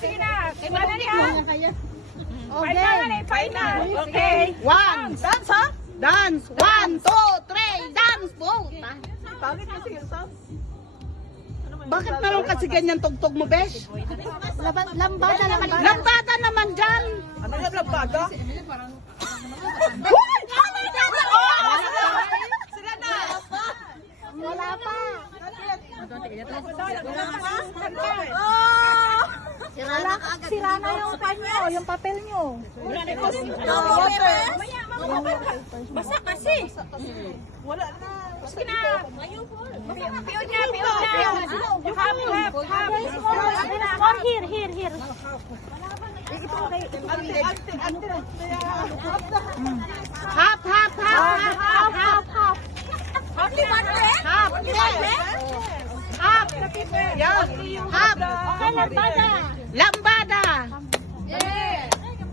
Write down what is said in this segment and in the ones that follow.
Sige na. Kay Manali ha. Final. Okay. One. Dance ha? Dance. 1, 2, 3. Dance. Boom. Pangit kasi yung sound. Bakit naman kasi ganyan tugtog mo, Besh? Lambada naman. Lambada naman dyan. Ano yung lambada? Sila na! Wala pa. Sira na yung panyo, yung papel nyo. Basa kasi. Wala na. Sige na. Piyod na. Hap. Here. Hap. Yan. Hap. Lambada.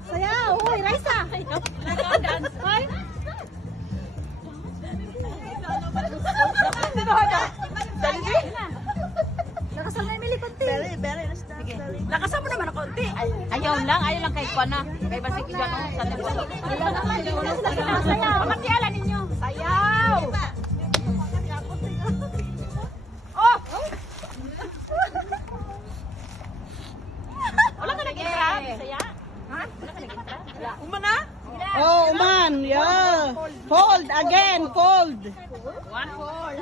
Sayaw, hoy, Raisa. Hoy. Lakasan na yung milikonti. Lakasan mo naman ang konti. Ayaw lang kay Kwana. Kay Basik gano'n sa labas. Pamatiyalan ninyo. Sayaw! Oh! Wala ka nag-intra? Saya? Ha? Wala ka nag-intra? Umana? Oh, man. Yeah. Fold again. Fold. One fold.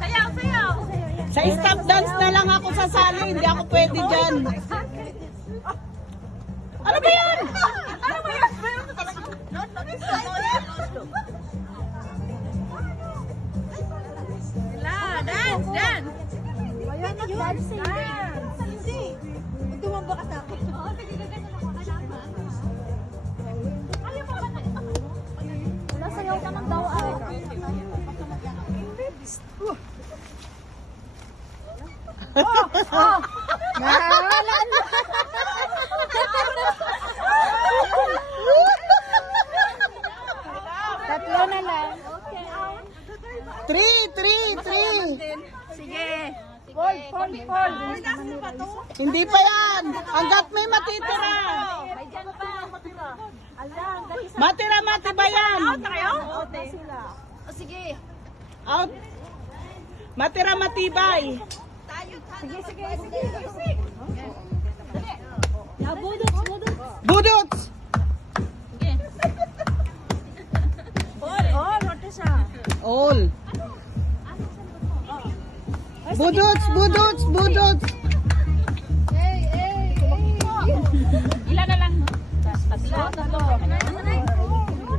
Sayaw! Sa stop dance na lang ako sasali. Hindi ako pwede dyan. Ano ba yan? Dance! Ayan na dancing. Hindi. Tumamba ka sa akin. Wala sayaw naman daw ah. Nahalan na. Tatlo na lang. 3. Sige. Fold. Hindi pa yan. Hanggat may matitira. May dyan pa. Matira-mati ba yan? Tayo? O sige. Out. Matira-matibay. Sige. Budot. Budots. Sige. All. Budots. Ilan na lang? Tatlo.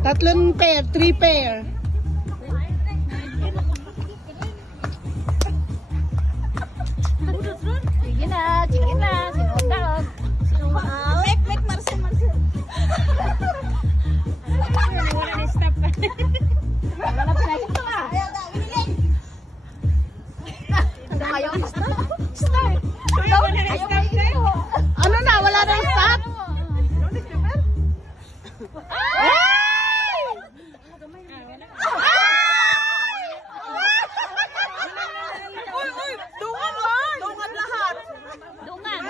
Tatlong pair, 3 pair. Sige na. Sinuot. Make Marcel. Wala na stop. Wala na pinakita ka. Ayaw na stop. Ayaw na stop. Ano na? Wala na yung stop? Dungan lahat. Dungan.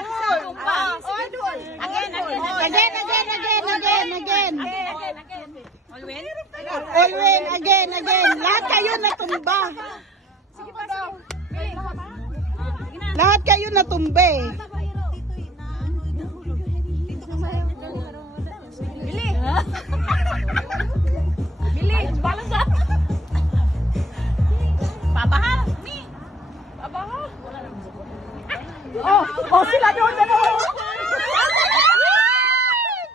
Again. All win? All win. Again. Lahat kayo natumba. Lahat kayo natumba. Bili. Balas ah. Pabaha. Oh, sila doon na doon.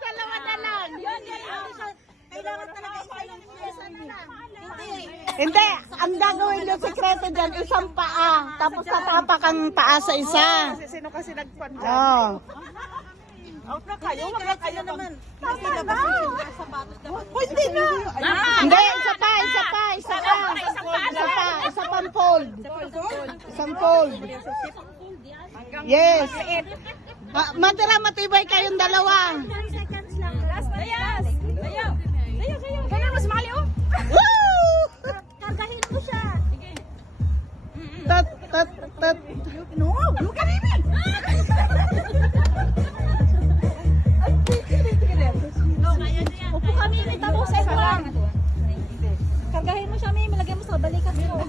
Dalawa na lang. Kailangan talaga isa lang. Hindi. Ang gagawin yung sekreto dyan, isang paa. Tapos tatapak ang paa sa isa. Sino kasi nagpan dyan? Oh. Out na kayo, wag na kayo naman. Hindi na. Hindi, isa pa. Isa pang fold. Isang fold. Yes. Matira-matibay kayong dalawa. 10 seconds lang. Sayaw. Kaya mas mali Set lang. Kargahin mo siya, may malagay mo sa balikat mo.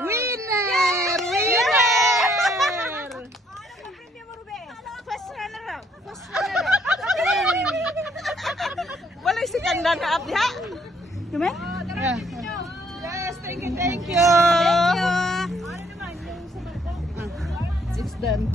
Winner! Winner! Walay si Ganda na up diha. Kumain? Yes, thank you, thank you. It's done.